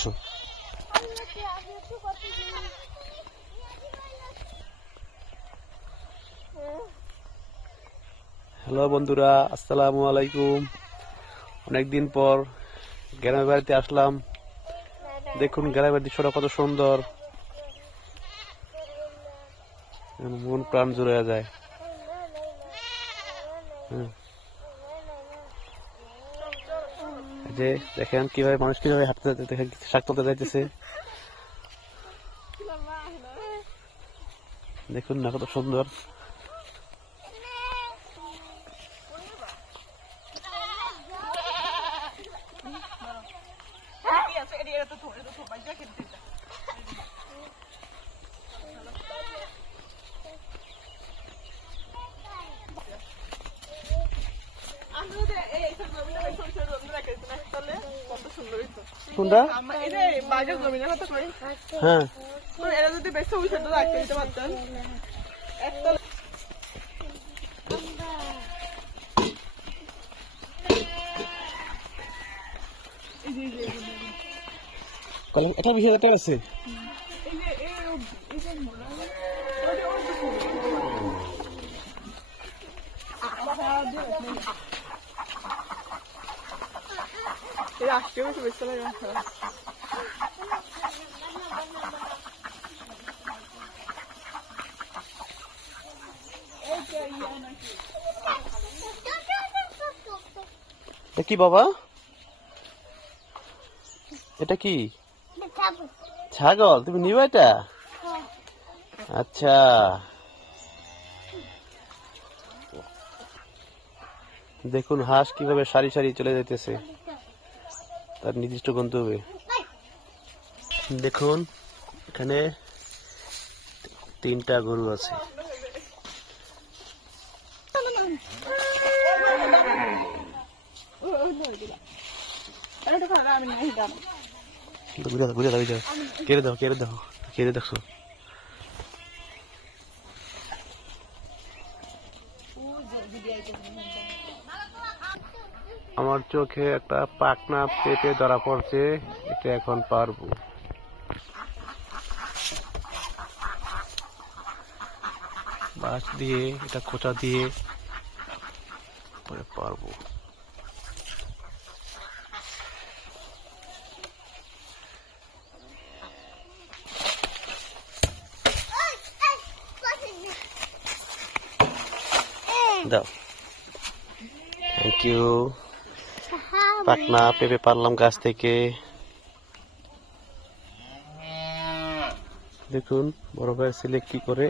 আসো হ্যালো বন্ধুরা, আসসালামু আলাইকুম। অনেকদিন পর গ্রামের বাড়িতে আসলাম। দেখুন গ্রামের দৃশ্যটা কত সুন্দর। মন প্রাণ জুড়ে যায়। হুম। এই যে দেখেন কীভাবে মানুষ কীভাবে হাঁটতে দেখেন শাক তুলতে যাইতেছে দেখুন না কত সুন্দর কোনটা হ্যাঁ কলম এটা বিশ হাজার টাকা আছে লাগে এটা কি বাবা? এটা কি? ছাগল, তুমি নিবে এটা? আচ্ছা। দেখুন হাঁস কীভাবে সারি সারি চলে যাইতেছে। তার নির্দিষ্ট গন্তব্যে। দেখুন এখানে তিনটা গরু আছে। বুঝে দাও বুঝে দেখো আমার চোখে একটা পাকনা পেঁপে ধরা পড়ছে, এটা এখন পারব। বাঁশ দিয়ে, এটা খোঁচা দিয়ে পরে পারব। দাও। থ্যাংক ইউ পাকনা পেঁপে পারলাম গাছ থেকে। দেখুন বড় ভাইয়ের ছেলে কি করে?